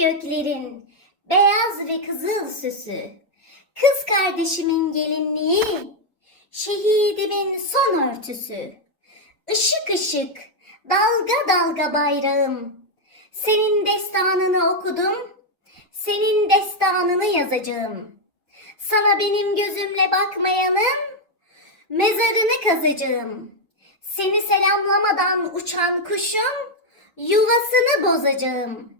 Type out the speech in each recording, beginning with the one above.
göklerin, beyaz ve kızıl süsü, kız kardeşimin gelinliği, şehidimin son örtüsü, ışık ışık, dalga dalga bayrağım, senin destanını okudum, senin destanını yazacağım. Sana benim gözümle bakmayanın mezarını kazacağım. Seni selamlamadan uçan kuşun yuvasını bozacağım.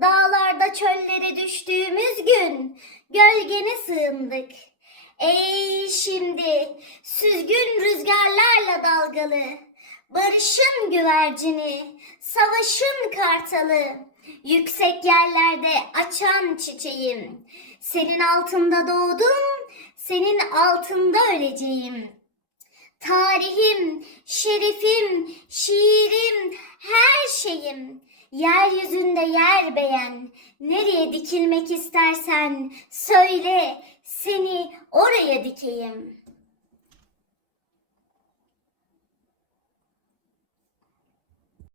Dağlarda çöllere düştüğümüz gün gölgene sığındık. Ey şimdi süzgün rüzgarlarla dalgalı, barışın güvercini, savaşın kartalı, yüksek yerlerde açan çiçeğim. Senin altında doğdum, senin altında öleceğim. Tarihim, şerifim, her şeyim. Yeryüzünde yer beğen, nereye dikilmek istersen söyle, seni oraya dikeyim.